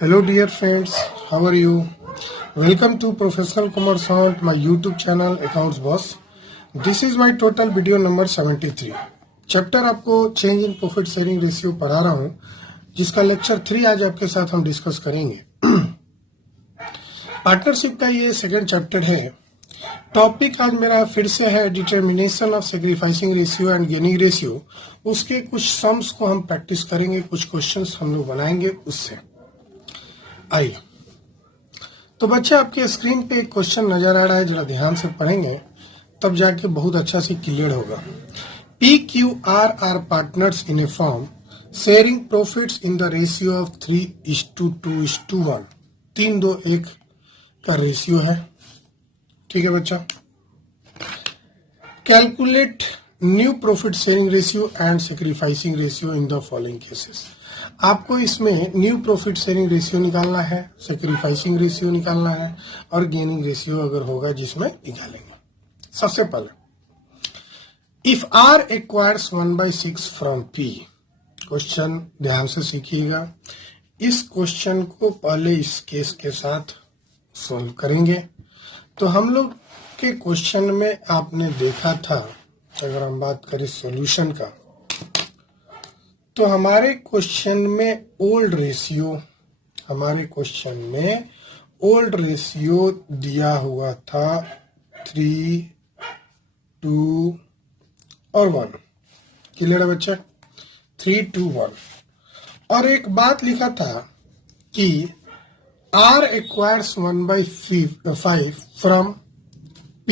Hello dear friends, how are you? Welcome to Professional Commerce Hunt, my YouTube channel Accounts Boss. This is my total video number 73. Chapter आपको change in profit sharing ratio पढ़ा रहा हूँ, जिसका lecture 3 आज आपके साथ हम discuss करेंगे। पार्टनरशिप का ये सेकंड चैप्टर है। टॉपिक आज मेरा फिर से है determination of sacrificing ratio and gaining ratio. उसके कुछ सम्स को हम प्रैक्टिस करेंगे, कुछ क्वेश्चंस हम लोग बनाएंगे उससे। आइए, तो बच्चे आपके स्क्रीन पे एक क्वेश्चन नजर आ रहा है, जरा ध्यान से पढ़ेंगे तब जाके बहुत अच्छा से क्लियर होगा। P Q R are partners in a firm sharing profits in the ratio of 3:2:1। 3:2:1 का रेशियो है, ठीक है बच्चा। Calculate new profit sharing ratio and sacrificing ratio in the following cases. आपको इसमें न्यू प्रॉफिट शेयरिंग रेशियो निकालना है, sacrificing ratio निकालना है और गेनिंग रेशियो अगर होगा जिसमें निकालेंगे। सबसे पहले if R acquires 1/6 from P. Question ध्यान से सीखिएगा। इस क्वेश्चन को पहले इस केस के साथ सॉल्व करेंगे। तो हम लोग के क्वेश्चन में आपने देखा था, अगर हम बात करें सॉल्यूशन का, तो हमारे क्वेश्चन में ओल्ड रेशियो दिया हुआ था 3, 2 और 1। क्लियर है बच्चा? 3, 2, 1। और एक बात लिखा था कि R एक्वायर्स 1/5 फ्रॉम P।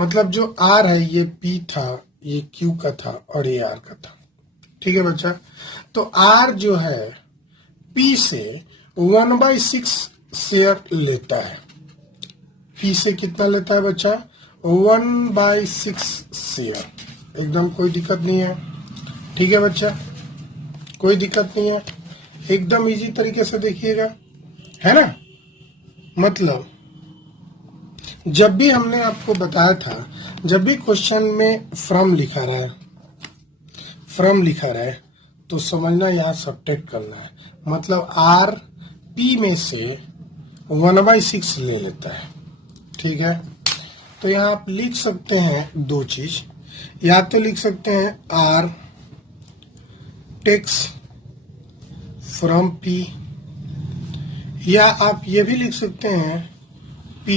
मतलब जो R है ये P था, ये Q का था और ये R का था, ठीक है बच्चा। तो R जो है P से 1/6 शेयर लेता है। P से कितना लेता है बच्चा? 1/6 शेयर। एकदम कोई दिक्कत नहीं है, ठीक है बच्चा, कोई दिक्कत नहीं है। एकदम इजी तरीके से देखिएगा, है ना। मतलब जब भी हमने आपको बताया था, जब भी क्वेश्चन में फ्रॉम लिखा रहा है तो समझना यहाँ सब्ट्रैक्ट करना है। मतलब R P में से 1/6 ले लेता है, ठीक है। तो यहाँ आप लिख सकते हैं दो चीज, या तो लिख सकते हैं R टेक्स फ्रॉम P, या आप ये भी लिख सकते हैं P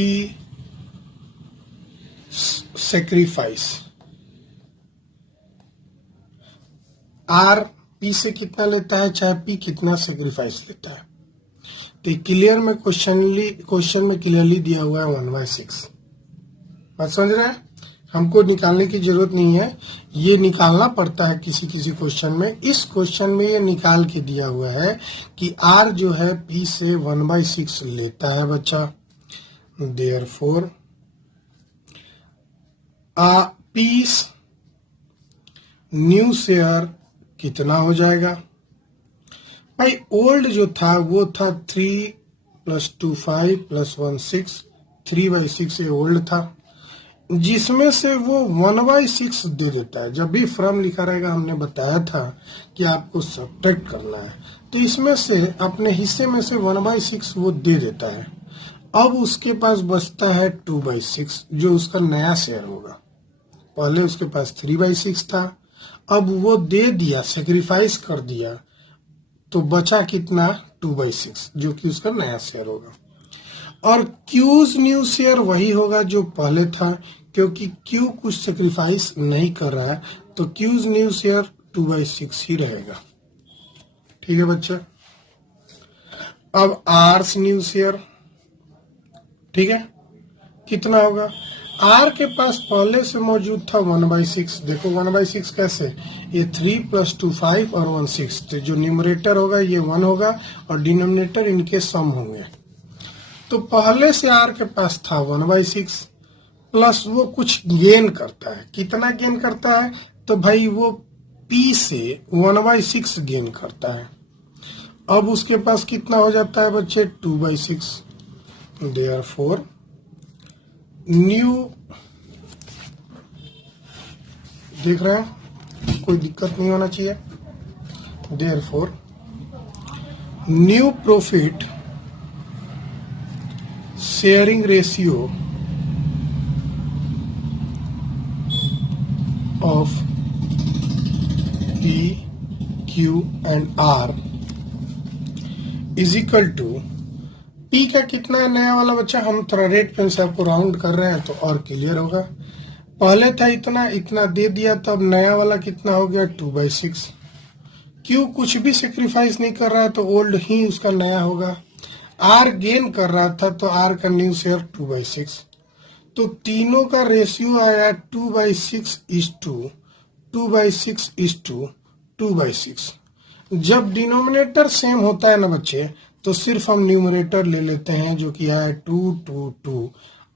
सैक्रिफाइस। R P से कितना लेता है, चाहे P कितना सैक्रिफाइस लेता है। तो क्लियर में क्वेश्चन में क्लियरली दिया हुआ है 1/6। बात समझ रहे हैं? हमको निकालने की जरूरत नहीं है, ये निकालना पड़ता है किसी क्वेश्चन में। इस क्वेश्चन में ये निकाल के दिया हुआ है कि R जो है P से 1/6 लेता है बच्चा। देयरफॉर P न्यू शेयर कितना हो जाएगा भाई? ओल्ड जो था वो था 3 + 2 5 + 1 6। 3/6 ये ओल्ड था, जिसमें से वो 1/6 दे देता है। जब भी फ्रॉम लिखा रहेगा, हमने बताया था कि आपको सब्ट्रैक्ट करना है, तो इसमें से अपने हिस्से में से 1/6 वो दे देता है। अब उसके पास बचता है 2/6 जो उसका नया शेयर होगा। पहले उसके पास 3/6 था, अब वो दे दिया, सेक्रीफाइस कर दिया, तो बचा कितना? 2/6 जो कि उसका नया शेयर होगा। और क्यूज न्यू शेयर वही होगा जो पहले था, क्योंकि क्यू कुछ सेक्रीफाइस नहीं कर रहा है, तो क्यूज न्यू शेयर 2/6 ही रहेगा, ठीक है बच्चा। अब आर्स न्यू शेयर, ठीक है, कितना होगा? R के पास पहले से मौजूद था 1/6। देखो 1/6 कैसे, ये 3 + 2 5 और 1 6। तो जो न्यूमरेटर होगा ये 1 होगा और डिनोमिनेटर इनके सम होंगे। तो पहले से R के पास था 1/6 प्लस वो कुछ गेन करता है। कितना गेन करता है? तो भाई वो P से 1/6 गेन करता है। अब उसके पास कितना हो जाता है बच्चे? 2/6। देयरफॉर न्यू, देख रहे हैं, कोई दिक्कत नहीं होना चाहिए। Therefore new profit sharing ratio of P, Q and R is equal to P का कितना है नया वाला बच्चा, हम थोड़ा रेड पेन से आपको राउंड कर रहे हैं तो और क्लियर होगा। पहले था इतना, इतना दे दिया, तो अब नया वाला कितना हो गया 2/6। Q कुछ भी सेक्रीफाइस नहीं कर रहा है तो ओल्ड ही उसका नया होगा। R गेन कर रहा था तो R का न्यू शेयर 2/6। तो तीनों का रेशियो आया 2/6:2/6:2/6। जब डिनोमिनेटर सेम होता है ना बच्चे, तो सिर्फ हम न्यूमरेटर ले लेते हैं जो कि आया 2:2:2।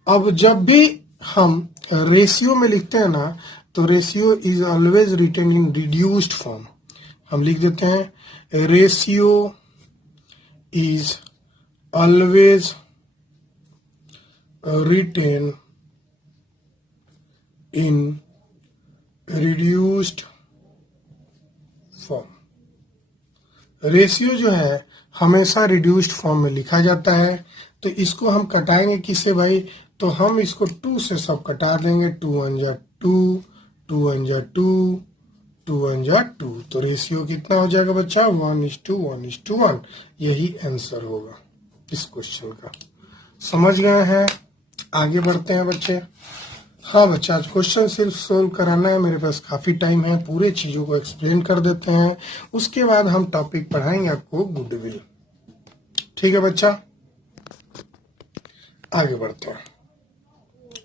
अब जब भी हम रेशियो में लिखते हैं ना, तो ratio is always written in reduced form. हम लिख देते हैं ratio is always written in reduced form. Ratio जो है हमेशा रिड्यूस्ड फॉर्म में लिखा जाता है। तो इसको हम कटाएंगे किससे भाई, तो हम इसको 2 से सब कटा देंगे। 2 1 जा 2, 2 1 जा 2, 2 1 जा 2। तो रेशियो कितना हो जाएगा बच्चा 1:1:1। यही आंसर होगा इस क्वेश्चन का। समझ गए हैं? आगे बढ़ते हैं बच्चे। हाँ बच्चा, आज क्वेश्चन सिर्फ सोल्व कराना है, मेरे पास काफी टाइम है, पूरे चीजों को एक्सप्लेन कर देते हैं। उसके बाद हम टॉपिक पढ़ाएंगे आपको गुडविल। ठीक है बच्चा, आगे बढ़ते हैं।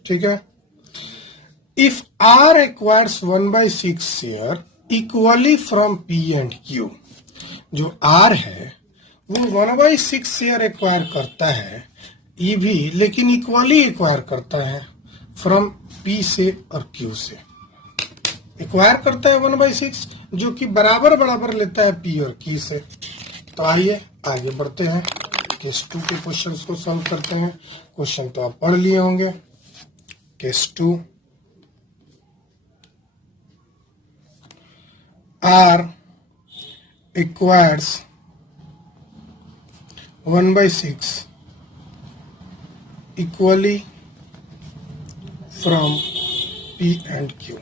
ठीक है। If R acquires 1/6 share equally from P and Q, जो R है वो 1/6 शेयर एक्वायर करता है, ये भी लेकिन इक्वली एक्वायर करता है फ्रॉम P से और Q से। एक्वायर करता है 1/6 जो कि बराबर बराबर लेता है P और Q से। तो आइए आगे बढ़ते हैं, केस 2 के क्वेश्चंस को सॉल्व करते हैं। क्वेश्चन तो आप पढ़ लिए होंगे। Case 2, R acquires 1/6 equally from P and Q।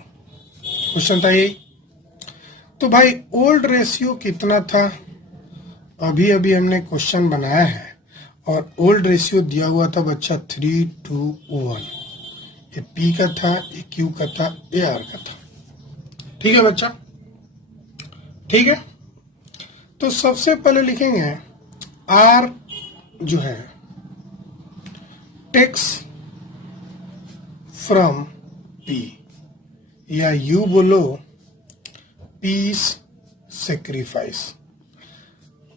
Question था यही। तो भाई ओल्ड रेशियो कितना था, अभी अभी हमने क्वेश्चन बनाया है और ओल्ड रेशियो दिया हुआ था बच्चा 3:1। ये P का था, ये Q का था, ये R का था। ठीक है बच्चा, ठीक है। तो सबसे पहले लिखेंगे R जो है टेक्स फ्रॉम P, या यू बोलो पीस सेक्रीफाइस।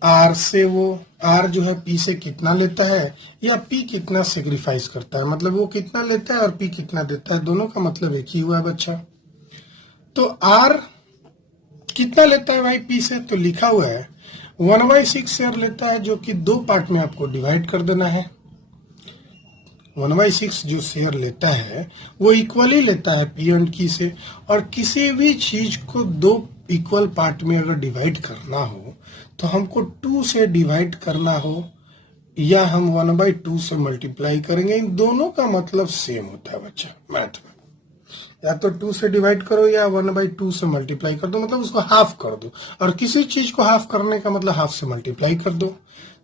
R से वो R जो है P से कितना लेता है या P कितना सेक्रीफाइस करता है, मतलब वो कितना लेता है और P कितना देता है, दोनों का मतलब एक ही हुआ है बच्चा। तो R कितना लेता है भाई P से, तो लिखा हुआ है 1/6 शेयर लेता है, जो कि 2 पार्ट में आपको डिवाइड कर देना है। 1/6 जो शेयर लेता है वो इक्वली लेता है P एंड Q से, और किसी भी चीज को 2 इक्वल पार्ट में अगर डिवाइड करना हो तो हमको 2 से डिवाइड करना हो या हम 1/2 से मल्टीप्लाई करेंगे। इन दोनों का मतलब सेम होता है बच्चा मैथ में। या तो 2 से डिवाइड करो या 1/2 से मल्टीप्लाई कर दो, मतलब उसको हाफ कर दो, और किसी चीज को हाफ करने का मतलब हाफ से मल्टीप्लाई कर दो।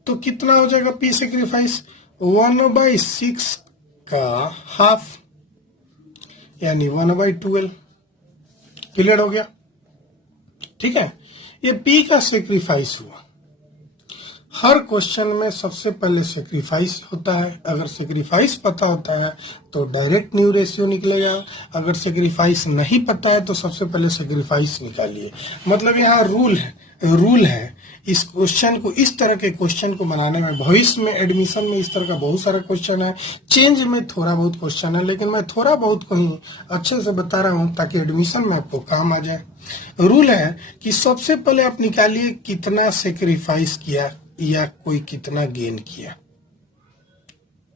तो कितना हो जाएगा P सेक्रीफाइस 1/6 का हाफ, यानी 1/12। क्लियर हो गया? ठीक है, ये P का सेक्रीफाइस हुआ। हर क्वेश्चन में सबसे पहले सेक्रीफाइस होता है। अगर सेक्रीफाइस पता होता है तो डायरेक्ट न्यू रेशियो निकलेगा, अगर सेक्रीफाइस नहीं पता है तो सबसे पहले सेक्रीफाइस निकालिए। मतलब यहाँ रूल है इस क्वेश्चन को, इस तरह के क्वेश्चन को बनाने में। भविष्य में एडमिशन में इस तरह का बहुत सारा क्वेश्चन है, चेंज में थोड़ा बहुत क्वेश्चन है, लेकिन मैं थोड़ा बहुत को ही अच्छे से बता रहा हूँ ताकि एडमिशन में आपको काम आ जाए। रूल है कि सबसे पहले आप निकालिए कितना सेक्रीफाइस किया या कोई कितना गेन किया,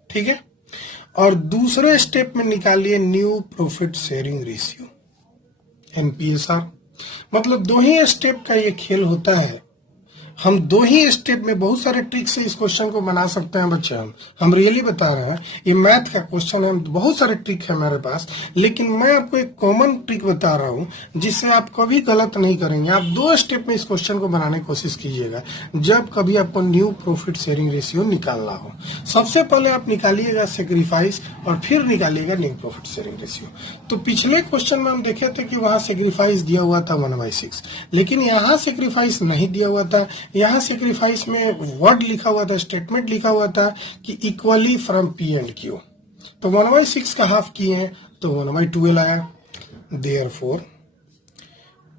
ठीक है। और दूसरे स्टेप में निकालिए new profit sharing ratio, NPSR। मतलब 2 ही स्टेप का ये खेल होता है। हम 2 ही स्टेप में बहुत सारे ट्रिक से इस क्वेश्चन को बना सकते हैं बच्चे। हम रियली बता रहे हैं, ये मैथ का क्वेश्चन है, बहुत सारे ट्रिक है मेरे पास, लेकिन मैं आपको एक कॉमन ट्रिक बता रहा हूँ जिससे आप कभी गलत नहीं करेंगे। आप 2 स्टेप में इस क्वेश्चन को बनाने की कोशिश कीजिएगा जब कभी आपको न्यू प्रॉफिट शेयरिंग रेशियो निकालना हो। सबसे पहले आप निकालिएगा सेक्रीफाइस और फिर निकालिएगा न्यू प्रॉफिट शेयरिंग रेशियो। तो पिछले क्वेश्चन में हम देखे थे कि वहां सेक्रीफाइस दिया हुआ था 1/6, लेकिन यहाँ सेक्रीफाइस नहीं दिया हुआ था। यहाँ सेक्रीफाइस में वर्ड लिखा हुआ था, स्टेटमेंट लिखा हुआ था कि equally from P and Q. तो 1/6 का हाफ किए हैं तो 1/12 आया। Therefore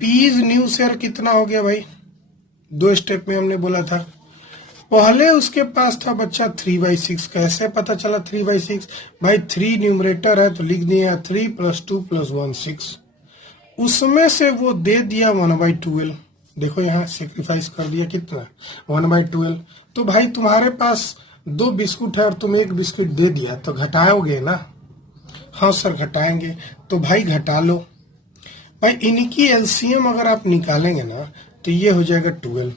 P is new share कितना हो गया भाई, 2 स्टेप में हमने बोला था। पहले उसके पास था बच्चा 3/6। कैसे पता चला 3/6? भाई 3 न्यूमरेटर है तो लिख दिया 3 + 2 + 1 6। उसमें से वो दे दिया 1/12। देखो यहाँ सेक्रीफाइस कर दिया कितना, 1/12। तो भाई तुम्हारे पास 2 बिस्कुट है और तुम 1 बिस्कुट दे दिया तो घटाओगे ना? हाँ सर घटाएंगे। तो भाई घटा लो। भाई इनकी एलसीएम अगर आप निकालेंगे ना तो ये हो जाएगा 12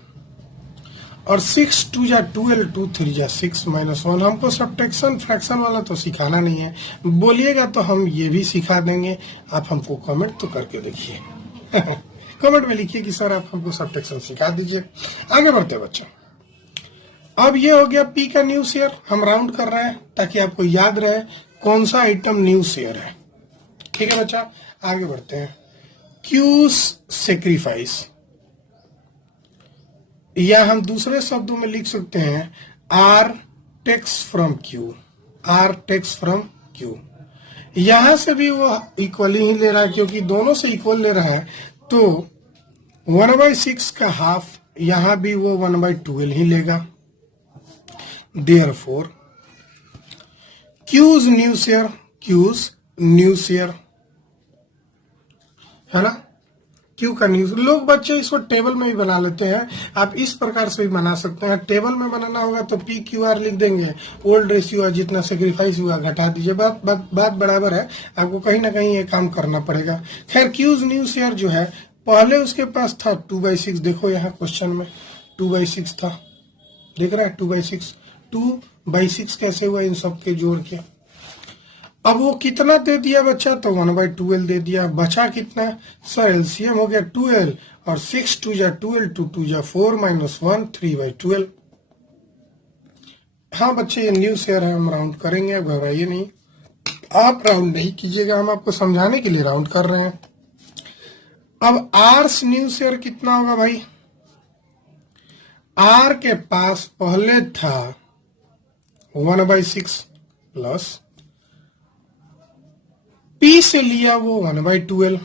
और 6 2 जा 12, 2 3 जा 6 -1। हमको सब्ट्रैक्शन फ्रैक्शन वाला तो सिखाना नहीं है, बोलिएगा तो हम ये भी सिखा देंगे। आप हमको कमेंट तो करके देखिए कमेंट में लिखिए कि सर आप हमको सब्ट्रैक्शन सिखा दीजिए। आगे बढ़ते हैं बच्चा। अब ये हो गया पी का न्यू शेयर, हम राउंड कर रहे हैं ताकि आपको याद रहे कौन सा आइटम न्यू शेयर है। ठीक है बच्चा, आगे बढ़ते हैं। क्यू सेक्रीफाइस, या हम दूसरे शब्दों में लिख सकते हैं R takes from Q. R takes from Q, यहां से भी वो इक्वली ही ले रहा है क्योंकि दोनों से इक्वल ले रहा है। तो 1/6 का हाफ यहां भी वो 1/12 ही लेगा। Therefore Q's new share, Q's new share है ना, क्यू का न्यूज। लोग बच्चे इसको टेबल में भी बना लेते हैं, आप इस प्रकार से भी बना सकते हैं। टेबल में बनाना होगा तो पी क्यू आर लिख देंगे, ओल्ड रेशियो जितना सेक्रीफाइस हुआ घटा दीजिए, बात बराबर है। आपको कहीं ना कहीं ये काम करना पड़ेगा। खैर क्यूज न्यू शेयर जो है पहले उसके पास था 2/6। देखो यहाँ क्वेश्चन में 2/6 था, देख रहा है 2/6। 2/6 कैसे हुआ इन सबके जोड़ के? अब वो कितना दे दिया बच्चा, तो 1/12 दे दिया। बचा कितना सर? एलसीएम हो गया 12 और 6 2 जा 12, 2 2 जा 4 -1 3/12। हाँ बच्चे ये न्यू शेयर है, हम राउंड करेंगे, अब घबराइए नहीं। आप राउंड नहीं कीजिएगा, हम आपको समझाने के लिए राउंड कर रहे हैं। अब आर्स न्यू शेयर कितना होगा भाई? आर के पास पहले था 1/6 प्लस पी से लिया वो 1/12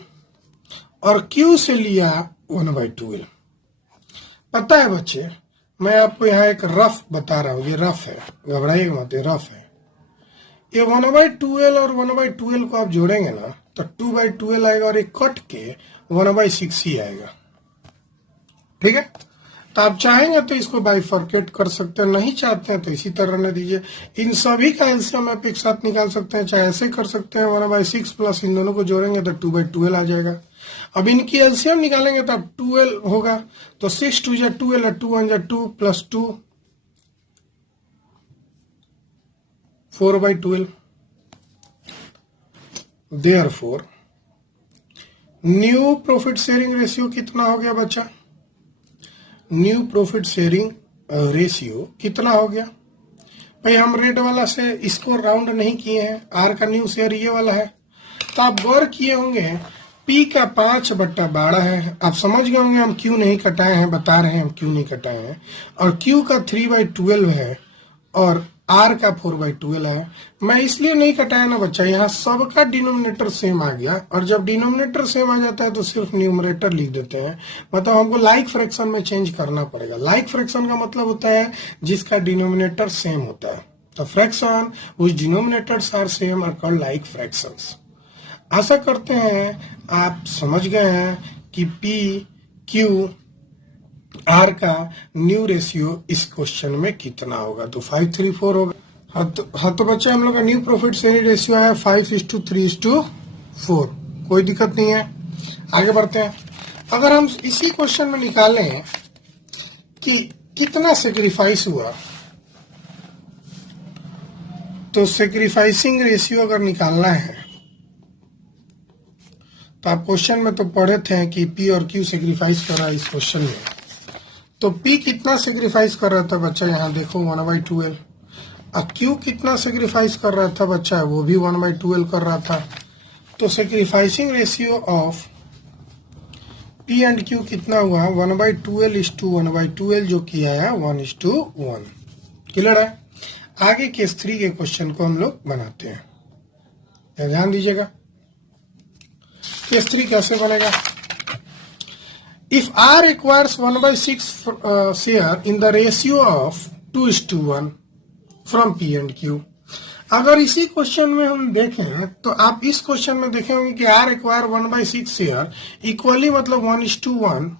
और क्यू से लिया 1/12। पता है बच्चे, मैं आपको यहाँ एक रफ बता रहा हूं, ये रफ है, घबराइएगा मत, ये रफ है। ये 1/12 और 1/12 को आप जोड़ेंगे ना तो 2/12 आएगा और एक कट के 1/6 ही आएगा। ठीक है, तो आप चाहेंगे तो इसको बाइफर्केट कर सकते हैं, नहीं चाहते हैं तो इसी तरह रहने दीजिए। इन सभी का एलसीएम आप एक साथ निकाल सकते हैं, चाहे ऐसे कर सकते हैं 1/6 प्लस इन दोनों को जोड़ेंगे तो 2/12 आ जाएगा। अब इनकी एलसीएम निकालेंगे तो अब 12 होगा, तो 6 2 जा 12 और 2 1 जा 2 plus 2 4/12। Therefore new profit sharing ratio कितना हो गया बच्चा? न्यू प्रॉफिट शेयरिंग रेशियो कितना हो गया भाई? हम रेड वाला से इसको राउंड नहीं किए हैं, आर का न्यू शेयर ये वाला है, तो आप गौर किए होंगे पी का 5/12 है। आप समझ गए होंगे हम क्यों नहीं कटाए हैं, बता रहे हैं हम क्यों नहीं कटाए हैं। और क्यू का 3/12 है और आर का 4/12 है। मैं इसलिए नहीं कटाया ना बच्चा, यहाँ सबका डिनोमिनेटर सेम आ गया, और जब डिनोमिनेटर सेम आ जाता है तो सिर्फ न्यूमरेटर लिख देते हैं। मतलब हमको लाइक फ्रैक्शन में चेंज करना पड़ेगा। लाइक फ्रैक्शन का मतलब होता है जिसका डिनोमिनेटर सेम होता है। तो fraction which denominators are same are called like fractions. आशा करते हैं आप समझ गए हैं कि पी क्यू आर का न्यू रेशियो इस क्वेश्चन में कितना होगा। तो 5:3:4 होगा। हाँ तो बच्चे हम लोग का न्यू प्रॉफिट शेयरिंग रेशियो है 5:3:4। कोई दिक्कत नहीं है, आगे बढ़ते हैं। अगर हम इसी क्वेश्चन में निकालें कि कितना सेक्रीफाइस हुआ, तो सेक्रीफाइसिंग रेशियो अगर निकालना है तो आप क्वेश्चन में तो पढ़े थे कि पी और क्यू सेक्रीफाइस कर रहा है इस क्वेश्चन में। तो पी कितना सेक्रीफाइस कर रहा था बच्चा, यहाँ देखो 1/12। और क्यू कितना सेक्रीफाइस कर रहा था बच्चा, वो भी 1/12 कर रहा था। तो sacrificing ratio of P and Q कितना हुआ, 1/12:1/12, जो किया है 1:1। क्लियर है। आगे केस 3 के क्वेश्चन को हम लोग बनाते हैं, ध्यान दीजिएगा। केस 3 कैसे बनेगा, if R acquires 1/6 share in the ratio of 2:1 from P and Q. अगर इसी क्वेश्चन में हम देखें तो आप इस क्वेश्चन में देखेंगे कि आर एक्वायर 1/6 शेयर इक्वली मतलब 1:1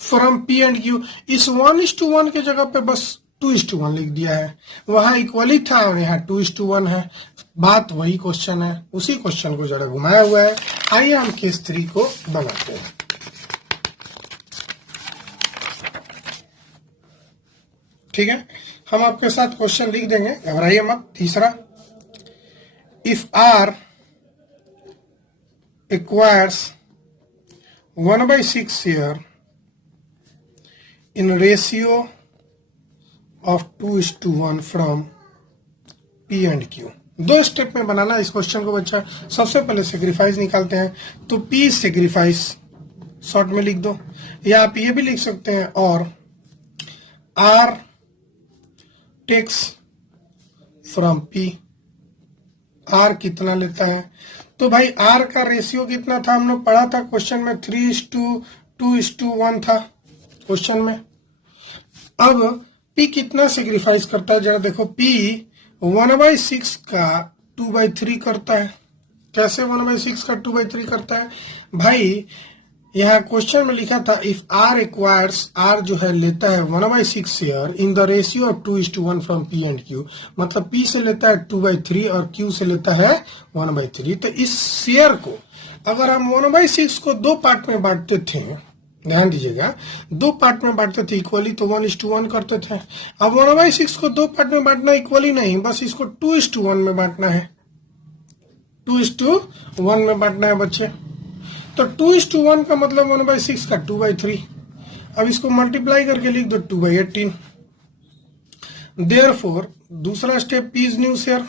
फ्रॉम पी एंड क्यू। इस 1:1 के जगह पे बस 2:1 लिख दिया है, वहां इक्वली था और यहाँ 2:1 है। बात वही क्वेश्चन है, उसी क्वेश्चन को जरा घुमाया हुआ है। आइए हम केस 3 को बनाते हैं। ठीक है, हम आपके साथ क्वेश्चन लिख देंगे, घबराइए मत। तीसरा, if R acquires 1/6 share in ratio of 2:1 from P and Q. 2 step में बनाना इस क्वेश्चन को बच्चा। सबसे पहले सेक्रीफाइस निकालते हैं, तो पी सेक्रीफाइस शॉर्ट में लिख दो, या आप ये भी लिख सकते हैं और R takes from P. R कितना लेता है, तो भाई आर का रेशियो कितना था, हम लोग पढ़ा था क्वेश्चन में 3:2:1 था क्वेश्चन में। अब पी कितना सेक्रीफाइस करता है, जरा देखो। पी 1/6 का 2/3 करता है। कैसे 1/6 का 2/3 करता है भाई, यहाँ क्वेश्चन में लिखा था इफ आर एक्वायर्स, आर जो है लेता है 1/6 share in the ratio of 2:1 from P and Q. मतलब पी से लेता है 2/3 और क्यू से लेता है 1/3। तो इस शेयर को अगर हम 1/6 को 2 पार्ट में बांटते थे, ध्यान दीजिएगा, 2 पार्ट में बांटते थे इक्वली, तो 1:1 करते थे। अब 1/6 को 2 पार्ट में बांटना इक्वली नहीं, बस इसको 2:1 में बांटना है। 2:1 में बांटना है बच्चे। तो 2:1 का मतलब 1/6 का 2/3। अब इसको मल्टीप्लाई करके लिख दो 2/18। देयरफॉर दूसरा step, P is new share.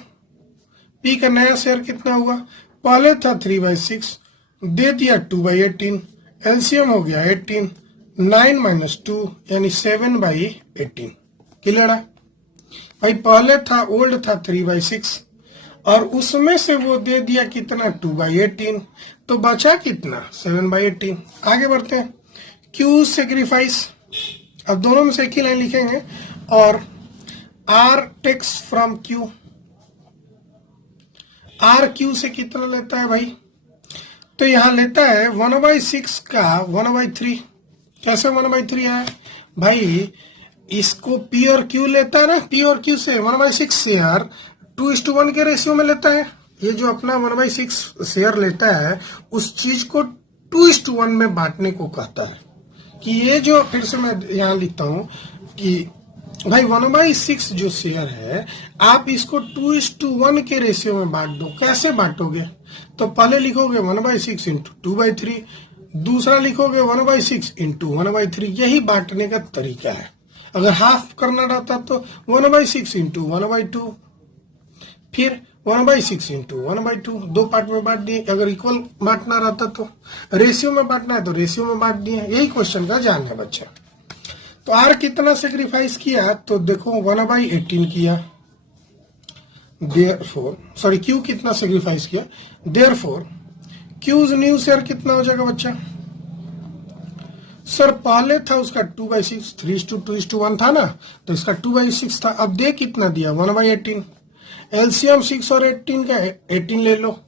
P का नया शेयर कितना हुआ, पहले था 3/6, दे दिया 2/18, एलसीएम हो गया 18, 9 - 2 यानी 7/18। क्लियर है भाई। पहले था ओल्ड था 3/6 और उसमें से वो दे दिया कितना 2/18, तो बचा कितना 7/18। आगे बढ़ते हैं, क्यू सेक्रीफाइस। अब दोनों में से एक ही लाइन लिखेंगे और R takes from Q. R Q से कितना लेता है भाई, तो यहां लेता है 1/6 का 1/3। कैसे 1/3 है भाई, इसको पी और क्यू लेता है ना, पी और क्यू से 1/6 शेयर 2:1 के रेशियो में लेता है। ये जो अपना 1/6 शेयर लेता है उस चीज को 2:1 में बांटने को कहता है। कि ये जो, फिर से मैं यहां लिखता हूं कि भाई 1/6 जो शेयर है आप इसको 2:1 के रेशियो में बांट दो। कैसे बांटोगे, तो पहले लिखोगे 1/6 × 2/3, दूसरा लिखोगे 1/6 × 1/3। यही बांटने का तरीका है। अगर हाफ करना रहता तो 1/6 × 1/2, फिर 1/6 × 1/2, 2 पार्ट में बांट दिए। अगर इक्वल बांटना रहता तो रेशियो में बांटना है तो रेशियो में बांट दिए। यही क्वेश्चन का जान है बच्चा। तो आर कितना सेक्रीफाइस किया, तो देखो 1/18 किया। देयरफॉर सॉरी क्यू कितना सेक्रीफाइस किया, देयरफॉर क्यूज न्यू शेयर कितना हो जाएगा बच्चा। सर पहले था उसका 2/6, 3:2:1 था ना, तो इसका 2/6 था। अब दे कितना दिया 1/18। एलसीएम 6 और 18 का 18 ले लो।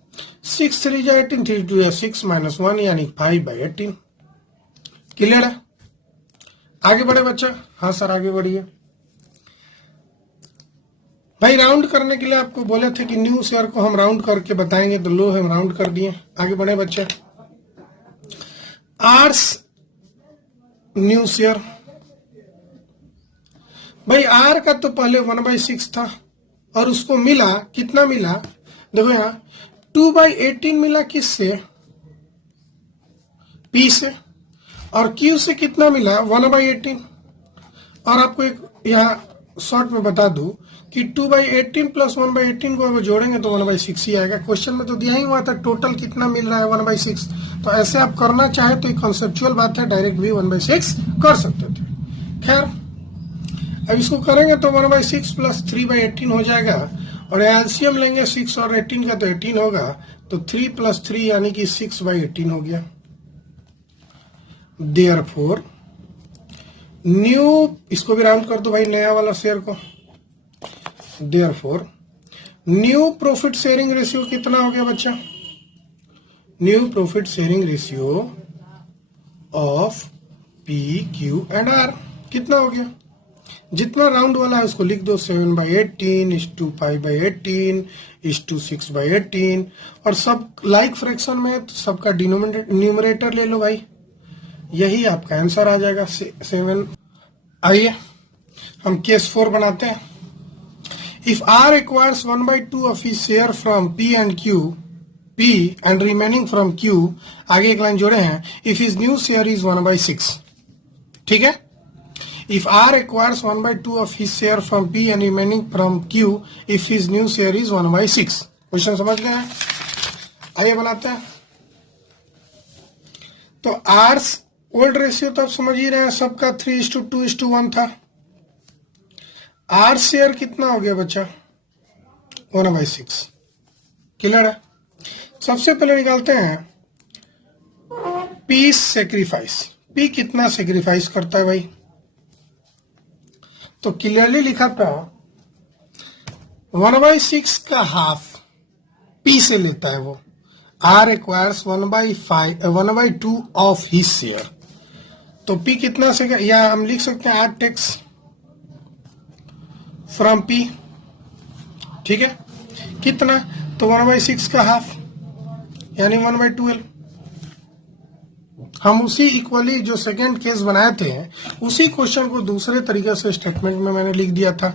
6 3 जा 18, 3 2 6 -1 यानी 5/18। क्लियर है। आगे बढ़े बच्चा। हाँ सर आगे बढ़िए भाई। राउंड करने के लिए आपको बोले थे कि न्यू शेयर को हम राउंड करके बताएंगे, तो लो हम राउंड कर दिए। आगे बढ़े बच्चा। आर्स न्यू शेयर भाई आर का तो पहले 1/6 था और उसको मिला, कितना मिला देखो यहाँ 2/18 मिला, किससे? पी से। और क्यू से कितना मिला? 1/18। और आपको एक यहाँ शॉर्ट में बता दूं कि 2/18 प्लस 1/18 को अगर जोड़ेंगे तो 1/6 ही आएगा। क्वेश्चन में तो दिया ही हुआ था टोटल कितना मिल रहा है 1/6। तो ऐसे आप करना चाहे तो एक कॉन्सेप्चुअल बात है, डायरेक्ट भी 1/6 कर सकते थे। खैर अब इसको करेंगे तो 1/6 प्लस 3/18 हो जाएगा, और एलसीएम लेंगे 6 और 18 का तो 18 होगा, तो 3 + 3 यानी कि 6/18 हो गया। देयरफॉर न्यू, इसको भी राउंड कर दो भाई नया वाला शेयर को। Therefore new profit sharing ratio कितना हो गया बच्चा? New profit sharing ratio of P Q and R कितना हो गया? जितना राउंड वाला है उसको लिख दो, 7/18 = 5/18 = 6/18। और सब लाइक फ्रैक्शन में तो सबका न्यूमरेटर ले लो भाई, यही आपका आंसर आ जाएगा 7। आइए हम केस 4 बनाते हैं। If R acquires 1/2 of his share from P and Q, P and remaining from Q, आगे एक लाइन जोड़े हैं, if his new share is 1/6। ठीक है, if R acquires 1/2 of his share from P and remaining from Q if his new share is 1/6। Question समझ गए हैं? आइए बनाते हैं। तो R ओल्ड रेशियो तो आप समझ ही रहे हैं, सबका 3:2:1 था। R शेयर कितना हो गया बच्चा? 1/6। क्लियर है? सबसे पहले निकालते हैं P सेक्रीफाइस। P कितना सेक्रीफाइस करता है भाई? तो क्लियरली लिखा था 1/6 का हाफ पी से लेता है वो। R acquires 1/2 of his share, तो पी कितना से, या हम लिख सकते हैं आर टेक्स फ्रॉम पी। ठीक है, कितना? तो 1/6 का हाफ यानी 1/12। हम उसी इक्वली जो सेकेंड केस बनाए थे उसी क्वेश्चन को दूसरे तरीके से स्टेटमेंट में मैंने लिख दिया था।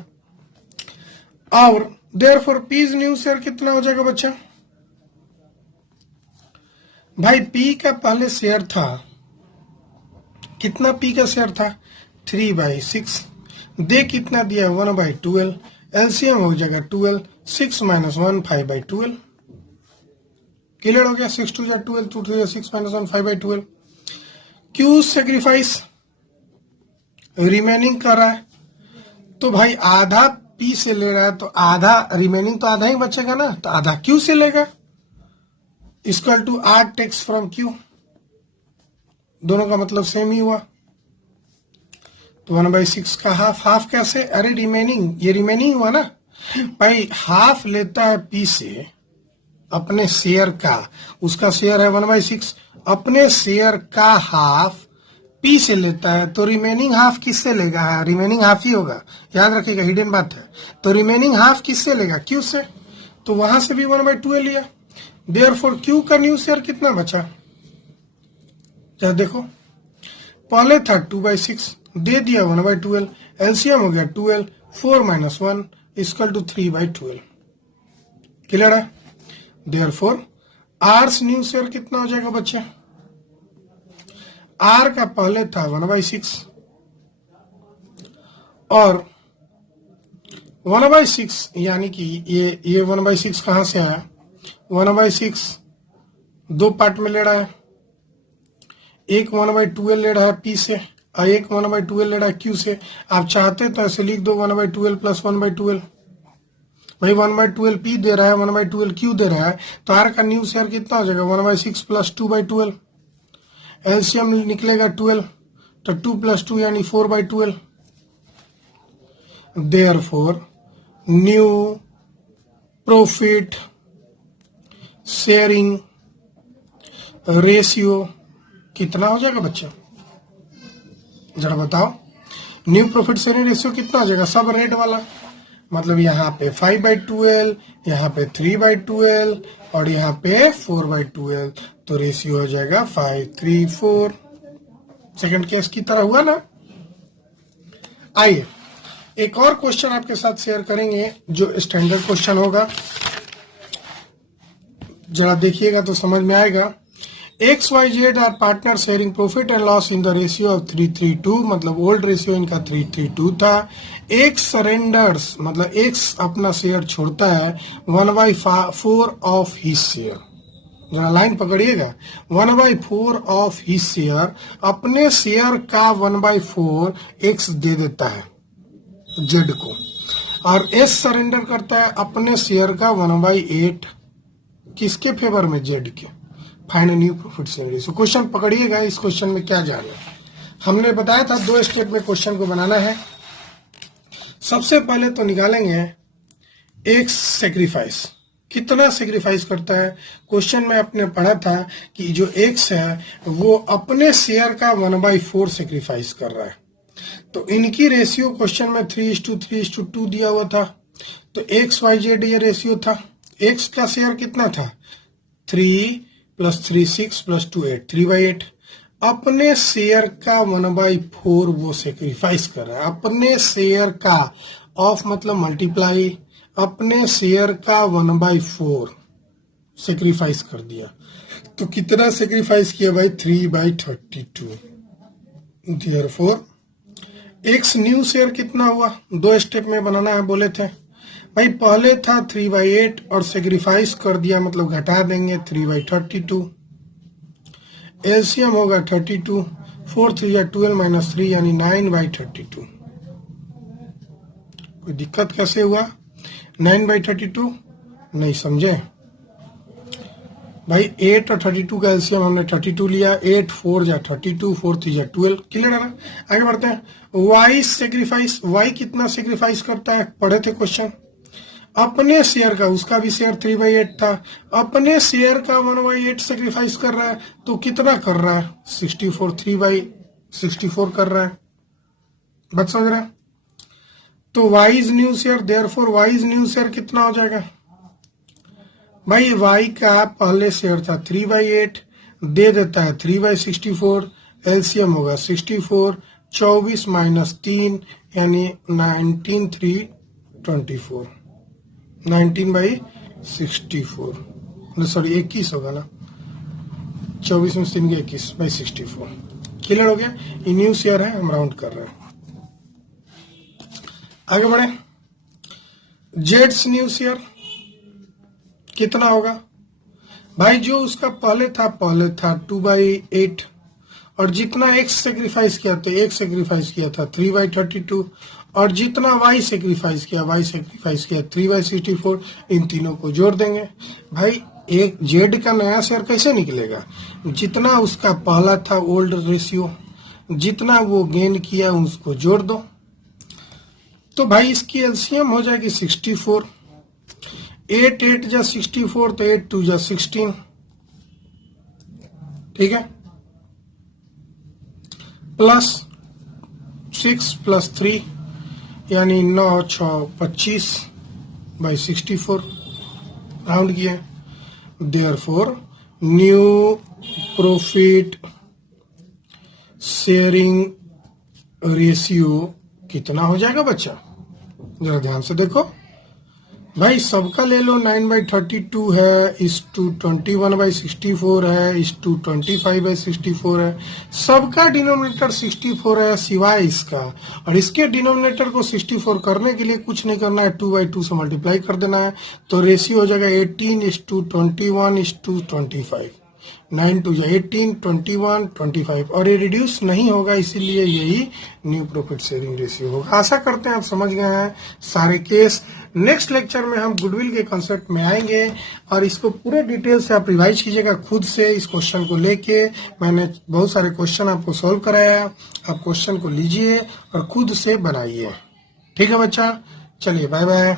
और देयरफॉर पीज न्यू शेयर कितना हो जाएगा बच्चा? भाई पी का पहले शेयर था, कितना पी का शेयर था? 3/6। दे कितना दिया? 1/12। एलसीएम हो जाएगा 12, 6 - 1 5/12। क्लियर हो गया? 6 × 2 = 12, 2 × 3 = 6 - 1 5/12। क्यू सेक्रीफाइस रिमेनिंग कर रहा है, तो भाई आधा पी से ले रहा है तो आधा रिमेनिंग तो आधा ही बचेगा ना, तो आधा क्यू से लेगा, equal to R takes from Q. दोनों का मतलब सेम ही हुआ। तो 1/6 का हाफ, हाफ कैसे? अरे रिमेनिंग, ये रिमेनिंग हुआ ना भाई। हाफ लेता है पी से अपने शेयर का, उसका शेयर है 1/6, अपने शेयर का हाफ पी से लेता है, तो रिमेनिंग हाफ किससे लेगा? रिमेनिंग हाफ ही होगा, याद रखिएगा, हिडन बात है। तो रिमेनिंग हाफ किससे लेगा? क्यू से। तो वहां से भी 1/2 लिया। देयरफॉर क्यू का न्यू शेयर कितना बचा? क्या देखो, पहले था 2/6, दे दिया 1/12, एलसीएम हो गया 12, 4 - 1 = 3/12। क्लियर है? देयरफॉर आर्स न्यू शेयर कितना हो जाएगा बच्चे? आर का पहले था 1/6 और 1/6 यानी कि ये 1/6 कहां से आया? 1/6 दो पार्ट में ले रहा है, एक 1/12 ले रहा है पी से और एक 1/12 ले रहा है क्यू से। आप चाहते तो ऐसे लिख दो 1/12 + 1/12। भाई 1/12 पी दे रहा है, 1/12 क्यू दे रहा है, तो आर का न्यू शेयर कितना हो जाएगा? 1/6 + 2/12। एलसीएम निकलेगा 12, तो 2 + 2 यानी 4/12। Therefore new profit sharing ratio कितना हो जाएगा बच्चा? जरा बताओ, न्यू प्रॉफिट शेयरिंग रेशियो कितना हो जाएगा? सब रेड वाला, मतलब यहाँ पे 5/12, यहाँ पे 3/12 और यहाँ पे 4/12, तो रेशियो हो जाएगा 5:3:4। सेकंड केस की तरह हुआ ना। आइए एक और क्वेश्चन आपके साथ शेयर करेंगे जो स्टैंडर्ड क्वेश्चन होगा, जरा देखिएगा तो समझ में आएगा। XYZ are partner sharing profit and loss in the ratio of 3:3:2, मतलब ओल्ड रेशियो इनका 3:3:2 था। एक सरेंडर्स मतलब एक अपना शेयर छोड़ता है 1/4 ऑफ हिज शेयर। जरा लाइन पकड़िएगा, 1/4 ऑफ हिज शेयर, अपने शेयर का 1/4 X दे देता है Z को, और S सरेंडर करता है अपने शेयर का 1/8 किसके फेवर में, Z के। Find new profit sharing ratio. Question पकड़िएगा, इस क्वेश्चन में क्या जाना है। हमने बताया था 2 स्टेप में क्वेश्चन को बनाना है। सबसे पहले तो निकालेंगे एक सेक्रीफाइस, कितना सेक्रीफाइस करता है। क्वेश्चन में आपने पढ़ा था कि जो X है वो अपने शेयर का 1/4 सेक्रीफाइस कर रहा है। तो इनकी रेशियो क्वेश्चन में 3:3:2 दिया हुआ था। तो XYZ ये रेशियो था। X का शेयर कितना था, 3 + 3 6 + 2 8, 3/8। अपने शेयर का 1/4 वो सेक्रीफाइस कर रहा है। अपने शेयर का, ऑफ मतलब मल्टीप्लाई, अपने शेयर का 1/4 सेक्रीफाइस कर दिया। तो कितना सेक्रीफाइस किया भाई, 3/32। देयरफॉर X न्यू शेयर कितना हुआ, 2 स्टेप में बनाना है बोले थे भाई। पहले था 3/8 और सेक्रीफाइस कर दिया मतलब घटा देंगे 3/32। एलसीएम होगा 32, 4 3 12 - 3 यानी 9/32। कोई दिक्कत कैसे हुआ, 9/32 नहीं समझे भाई। 8 और 32 का एलसीएम हमने 32 लिया, 8 4 × 32, 4 3 × 12, क्लियर है ना। आगे बढ़ते हैं। वाई सेक्रीफाइस, वाई कितना सेक्रीफाइस करता है, पढ़े थे क्वेश्चन। अपने शेयर का, उसका भी शेयर 3/8 था, अपने शेयर का 1/8 सेक्रीफाइस कर रहा है। तो कितना कर रहा है, 64, 3/64 कर रहा है। बात समझ रहा है। तो Y is new share, therefore Y is new share कितना हो जाएगा भाई। वाई का पहले शेयर था 3/8, दे देता है 3/64, एलसीएम होगा 64, 24 - 3 यानी 19 3 24, 19/64, सॉरी 21 होगा ना, 24 में 3 के 21/64। क्लियर हो गया। ये न्यू शेयर है, हम राउंड कर रहे हैं। आगे बढ़े। जेड्स न्यू शेयर कितना होगा भाई, जो उसका पहले था 2/8, और जितना X सेक्रीफाइस किया तो X सेक्रीफाइस किया था 3/32, और जितना Y सेक्रीफाइस किया 3/64। इन तीनों को जोड़ देंगे भाई। एक Z का नया शेयर कैसे निकलेगा, जितना उसका पहला था ओल्ड रेशियो, जितना वो गेन किया उसको जोड़ दो। तो भाई इसकी एलसीएम हो जाएगी 64, 8 8 × 64, तो 8 2 × 16, ठीक है, प्लस 6 + 3 यानी 9 6 25/64 राउंड किया। Therefore new profit sharing ratio कितना हो जाएगा बच्चा, जरा ध्यान से देखो भाई। सबका ले लो, 9/32 है, इस टू 21/64 है, इस टू 25/64 है। सबका डिनोमिनेटर 64 है सिवाय इसका, और इसके डिनोमिनेटर को 64 करने के लिए कुछ नहीं करना है, 2/2 से मल्टीप्लाई कर देना है। तो रेशियो हो जाएगा 18:21:25, 9 2 18, 21 25, और ये रिड्यूस नहीं होगा, इसीलिए यही न्यू प्रॉफिट शेयरिंग रेशियो होगा। आशा करते हैं आप समझ गए हैं सारे केस। नेक्स्ट लेक्चर में हम गुडविल के कॉन्सेप्ट में आएंगे, और इसको पूरे डिटेल से आप रिवाइज कीजिएगा खुद से। इस क्वेश्चन को लेके मैंने बहुत सारे क्वेश्चन आपको सॉल्व कराया, आप क्वेश्चन को लीजिए और खुद से बनाइए। ठीक है बच्चा, चलिए बाय बाय।